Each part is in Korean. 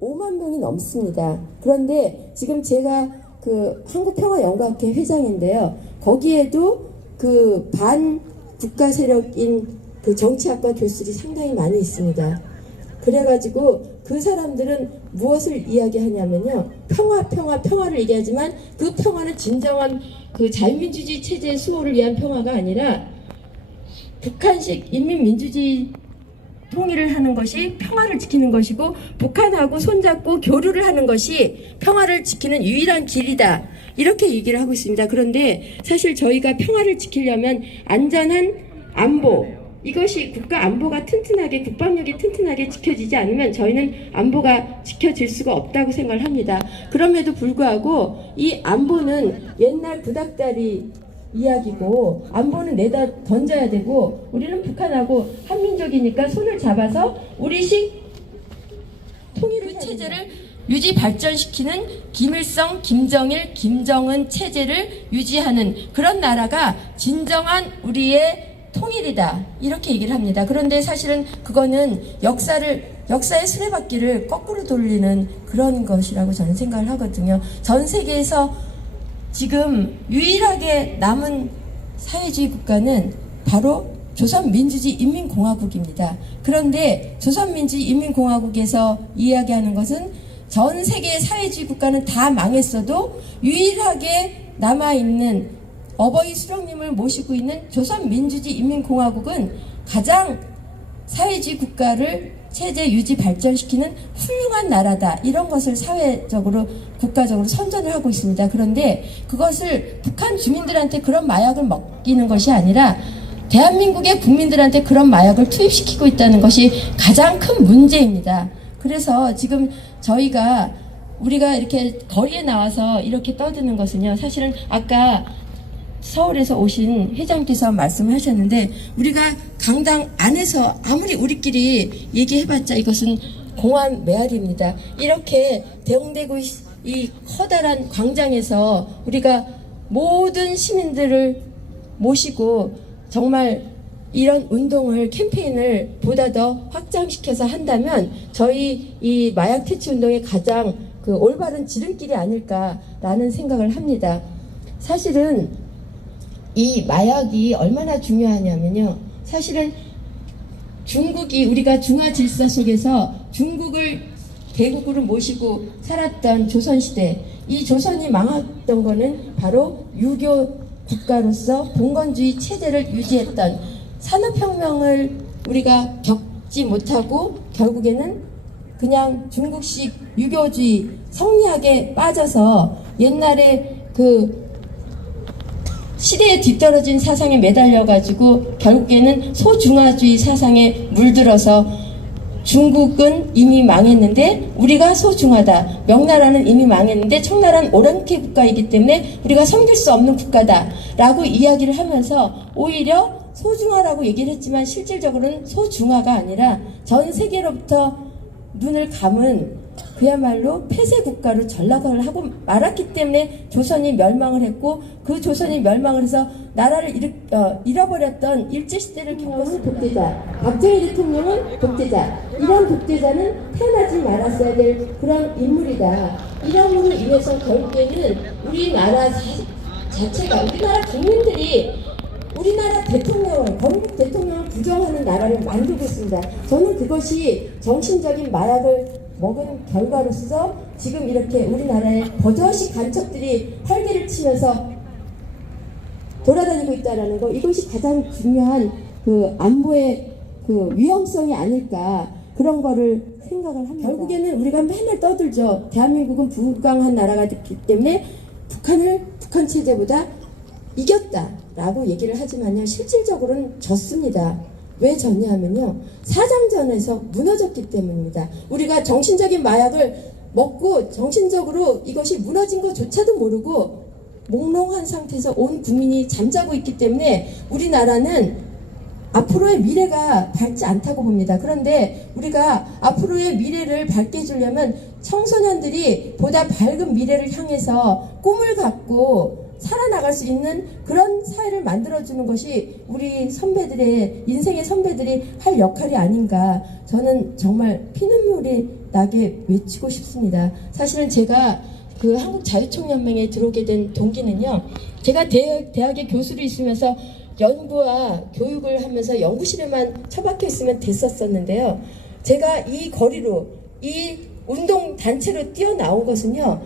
5만 명이 넘습니다. 그런데 지금 제가 그 한국평화연구학회 회장인데요. 거기에도 그 반국가 세력인 그 정치학과 교수들이 상당히 많이 있습니다. 그래가지고 그 사람들은 무엇을 이야기하냐면요. 평화를 얘기하지만 그 평화는 진정한 그 자유민주주의 체제의 수호를 위한 평화가 아니라 북한식 인민민주주의 통일을 하는 것이 평화를 지키는 것이고 북한하고 손잡고 교류를 하는 것이 평화를 지키는 유일한 길이다. 이렇게 얘기를 하고 있습니다. 그런데 사실 저희가 평화를 지키려면 안전한 안보, 이것이 국가 안보가 튼튼하게, 국방력이 튼튼하게 지켜지지 않으면 저희는 안보가 지켜질 수가 없다고 생각을 합니다. 그럼에도 불구하고 이 안보는 옛날 구닥다리 이야기고 안보는 내다 던져야 되고 우리는 북한하고 한민족이니까 손을 잡아서 우리식 통일을 그 체제를 유지 발전시키는 김일성, 김정일, 김정은 체제를 유지하는 그런 나라가 진정한 우리의 통일이다. 이렇게 얘기를 합니다. 그런데 사실은 그거는 역사의 수레바퀴를 거꾸로 돌리는 그런 것이라고 저는 생각을 하거든요. 전 세계에서 지금 유일하게 남은 사회주의 국가는 바로 조선민주주의 인민공화국입니다. 그런데 조선민주주의 인민공화국에서 이야기하는 것은 전 세계의 사회주의 국가는 다 망했어도 유일하게 남아있는 어버이 수령님을 모시고 있는 조선민주주의 인민공화국은 가장 사회주의 국가를 체제 유지 발전시키는 훌륭한 나라다. 이런 것을 사회적으로 국가적으로 선전을 하고 있습니다. 그런데 그것을 북한 주민들한테 그런 마약을 먹이는 것이 아니라 대한민국의 국민들한테 그런 마약을 투입시키고 있다는 것이 가장 큰 문제입니다. 그래서 지금 우리가 이렇게 거리에 나와서 이렇게 떠드는 것은요. 사실은 아까 서울에서 오신 회장께서 말씀하셨는데 우리가 강당 안에서 아무리 우리끼리 얘기해봤자 이것은 공안 메아리입니다. 이렇게 대웅대구 이 커다란 광장에서 우리가 모든 시민들을 모시고 정말 이런 운동을 캠페인을 보다 더 확장시켜서 한다면 저희 이 마약 퇴치 운동의 가장 그 올바른 지름길이 아닐까라는 생각을 합니다. 사실은 이 마약이 얼마나 중요하냐면요. 사실은 중국이 우리가 중화 질서 속에서 중국을 대국으로 모시고 살았던 조선시대, 이 조선이 망했던 거는 바로 유교 국가로서 봉건주의 체제를 유지했던 산업혁명을 우리가 겪지 못하고 결국에는 그냥 중국식 유교주의 성리학에 빠져서 옛날에 그 시대에 뒤떨어진 사상에 매달려가지고 결국에는 소중화주의 사상에 물들어서 중국은 이미 망했는데 우리가 소중하다. 명나라는 이미 망했는데 청나라는 오랑캐 국가이기 때문에 우리가 섬길 수 없는 국가다 라고 이야기를 하면서 오히려 소중화라고 얘기를 했지만 실질적으로는 소중화가 아니라 전 세계로부터 눈을 감은 그야말로 폐쇄 국가로 전락을 하고 말았기 때문에 조선이 멸망을 했고 그 조선이 멸망을 해서 나라를 잃어버렸던 일제시대를 겪었을 독재자, 박정희 대통령은 독재자, 이런 독재자는 태어나지 말았어야 될 그런 인물이다. 이런 분을 위해서 결국에는 우리나라 자체가 우리나라 국민들이 우리나라 대통령을, 건국 대통령을 부정하는 나라를 만들고 있습니다. 저는 그것이 정신적인 마약을 먹은 결과로서 지금 이렇게 우리나라에 버젓이 간첩들이 활개를 치면서 돌아다니고 있다라는 거, 이것이 가장 중요한 그 안보의 그 위험성이 아닐까, 그런 거를 생각을 합니다. 결국에는 우리가 맨날 떠들죠. 대한민국은 부강한 나라가 됐기 때문에 북한 체제보다 이겼다라고 얘기를 하지만요, 실질적으로는 졌습니다. 왜 졌냐면요, 사장전에서 무너졌기 때문입니다. 우리가 정신적인 마약을 먹고 정신적으로 이것이 무너진 것조차도 모르고 몽롱한 상태에서 온 국민이 잠자고 있기 때문에 우리나라는 앞으로의 미래가 밝지 않다고 봅니다. 그런데 우리가 앞으로의 미래를 밝게 해주려면 청소년들이 보다 밝은 미래를 향해서 꿈을 갖고 살아나갈 수 있는 그런 사회를 만들어주는 것이 우리 선배들의 인생의 선배들이 할 역할이 아닌가, 저는 정말 피눈물이 나게 외치고 싶습니다. 사실은 제가 그 한국자유총연맹에 들어오게 된 동기는요, 제가 대학의 교수로 있으면서 연구와 교육을 하면서 연구실에만 처박혀 있으면 됐었는데요, 제가 이 거리로, 이 운동 단체로 뛰어나온 것은요,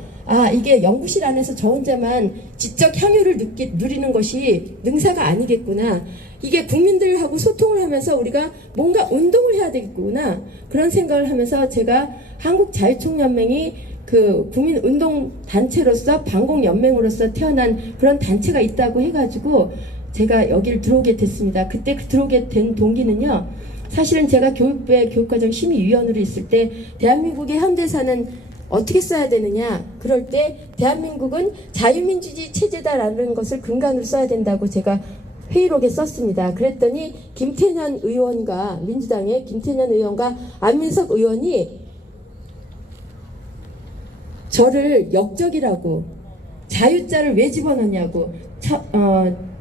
이게 연구실 안에서 저 혼자만 지적 향유를 누리는 것이 능사가 아니겠구나, 이게 국민들하고 소통을 하면서 우리가 뭔가 운동을 해야 되겠구나, 그런 생각을 하면서 제가 한국자유총연맹이 그 국민운동단체로서 반공연맹으로서 태어난 그런 단체가 있다고 해가지고 제가 여기를 들어오게 됐습니다. 그때 들어오게 된 동기는요, 사실은 제가 교육부의 교육과정 심의위원으로 있을 때 대한민국의 현대사는 어떻게 써야 되느냐, 그럴 때 대한민국은 자유민주주의 체제다라는 것을 근간으로 써야 된다고 제가 회의록에 썼습니다. 그랬더니 김태년 의원과, 민주당의 김태년 의원과 안민석 의원이 저를 역적이라고, 자유자를 왜 집어넣냐고,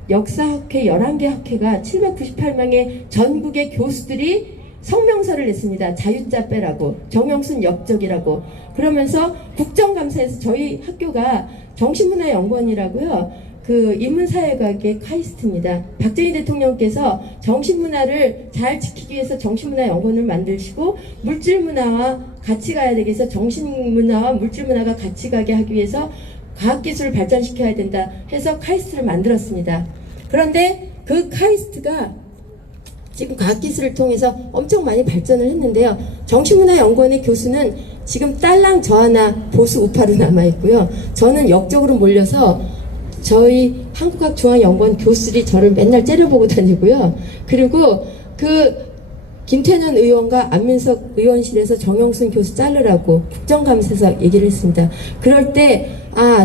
역사학회 11개 학회가 798명의 전국의 교수들이 성명서를 냈습니다. 자유자 빼라고, 정영순 역적이라고. 그러면서 국정감사에서 저희 학교가 정신문화연구원이라고요, 그 인문사회과학의 카이스트입니다. 박정희 대통령께서 정신문화를 잘 지키기 위해서 정신문화연구원을 만드시고, 물질문화와 같이 가야 되기 위해서 정신문화와 물질문화가 같이 가게 하기 위해서 과학기술을 발전시켜야 된다 해서 카이스트를 만들었습니다. 그런데 그 카이스트가 지금 과학기술을 통해서 엄청 많이 발전을 했는데요, 정신문화연구원의 교수는 지금 딸랑 저 하나 보수 우파로 남아있고요, 저는 역적으로 몰려서 저희 한국학중앙연구원 교수들이 저를 맨날 째려보고 다니고요, 그리고 그 김태년 의원과 안민석 의원실에서 정영순 교수 자르라고 국정감사에서 얘기를 했습니다. 그럴 때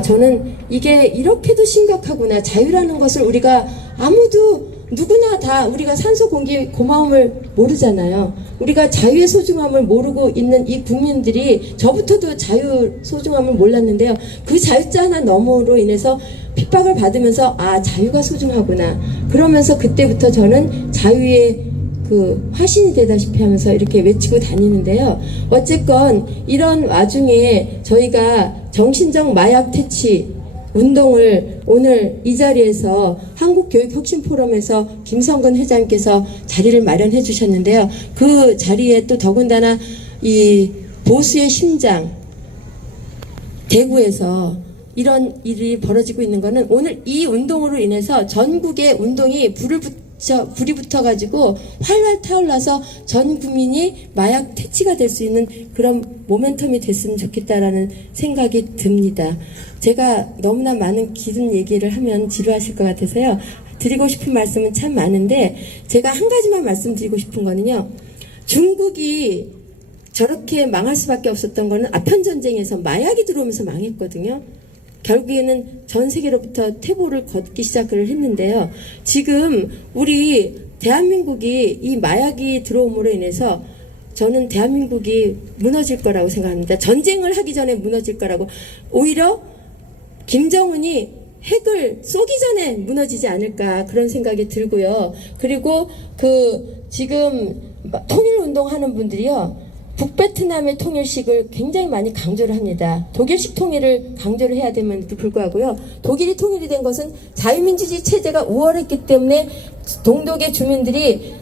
저는 이게 이렇게도 심각하구나, 자유라는 것을 우리가 아무도 누구나 다 우리가 산소 공기 고마움을 모르잖아요. 우리가 자유의 소중함을 모르고 있는 이 국민들이, 저부터도 자유 소중함을 몰랐는데요, 그 자유자 하나 너머로 인해서 핍박을 받으면서 자유가 소중하구나, 그러면서 그때부터 저는 자유의 그 화신이 되다시피 하면서 이렇게 외치고 다니는데요, 어쨌건 이런 와중에 저희가 정신적 마약 퇴치 운동을 오늘 이 자리에서 한국교육혁신포럼에서 김성근 회장께서 자리를 마련해 주셨는데요, 그 자리에 또 더군다나 이 보수의 심장 대구에서 이런 일이 벌어지고 있는 것은 오늘 이 운동으로 인해서 전국의 운동이 불이 붙어가지고 활활 타올라서 전 국민이 마약 퇴치가 될 수 있는 그런 모멘텀이 됐으면 좋겠다라는 생각이 듭니다. 제가 너무나 많은 기준 얘기를 하면 지루하실 것 같아서요, 드리고 싶은 말씀은 참 많은데 제가 한 가지만 말씀드리고 싶은 거는요, 중국이 저렇게 망할 수밖에 없었던 거는 아편전쟁에서 마약이 들어오면서 망했거든요. 결국에는 전 세계로부터 퇴보를 걷기 시작을 했는데요, 지금 우리 대한민국이 이 마약이 들어옴으로 인해서 저는 대한민국이 무너질 거라고 생각합니다. 전쟁을 하기 전에 무너질 거라고, 오히려 김정은이 핵을 쏘기 전에 무너지지 않을까, 그런 생각이 들고요. 그리고 지금 통일운동 하는 분들이요, 북베트남의 통일식을 굉장히 많이 강조를 합니다. 독일식 통일을 강조를 해야 됨에도 불구하고요, 독일이 통일이 된 것은 자유민주주의 체제가 우월했기 때문에 동독의 주민들이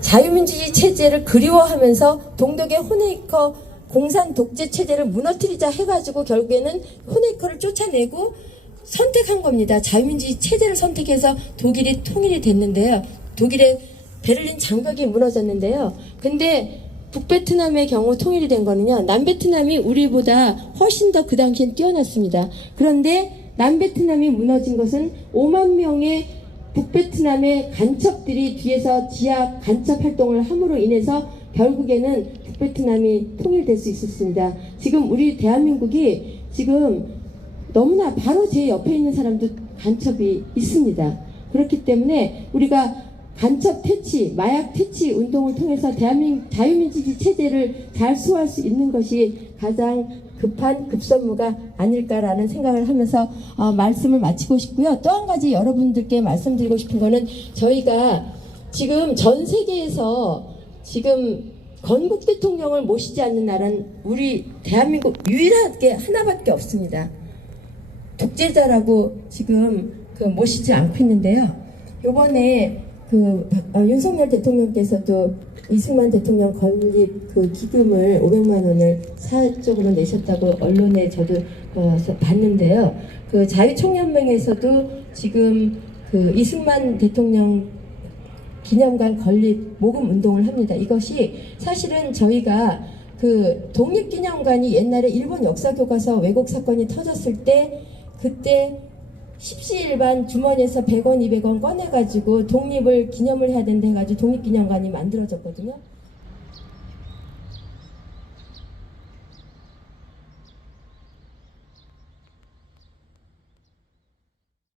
자유민주주의 체제를 그리워하면서 동독의 호네이커 공산 독재 체제를 무너뜨리자 해가지고 결국에는 호네이커를 쫓아내고 선택한 겁니다. 자유민주주의 체제를 선택해서 독일이 통일이 됐는데요, 독일의 베를린 장벽이 무너졌는데요, 근데 북베트남의 경우 통일이 된 거는요, 남베트남이 우리보다 훨씬 더 그 당시엔 뛰어났습니다. 그런데 남베트남이 무너진 것은 5만 명의 북베트남의 간첩들이 뒤에서 지하 간첩 활동을 함으로 인해서 결국에는 북베트남이 통일될 수 있었습니다. 지금 우리 대한민국이 지금 너무나 바로 제 옆에 있는 사람도 간첩이 있습니다. 그렇기 때문에 우리가 간첩 퇴치, 마약 퇴치 운동을 통해서 대한민국 자유민주주의 체제를 잘 수호할 수 있는 것이 가장 급한 급선무가 아닐까라는 생각을 하면서 말씀을 마치고 싶고요. 또 한 가지 여러분들께 말씀드리고 싶은 거는 저희가 지금 전 세계에서 지금 건국 대통령을 모시지 않는 나라는 우리 대한민국 유일하게 하나밖에 없습니다. 독재자라고 지금 모시지 않고 있는데요. 요번에 윤석열 대통령께서도 이승만 대통령 건립 기금을 500만 원을 사적으로 내셨다고 언론에 저도 봤는데요. 자유총연맹에서도 지금 이승만 대통령 기념관 건립 모금 운동을 합니다. 이것이 사실은 저희가 독립기념관이 옛날에 일본 역사교과서 왜곡 사건이 터졌을 때 그때 십시일반 주머니에서 100원, 200원 꺼내가지고 독립을 기념을 해야 된다 해가지고 독립기념관이 만들어졌거든요.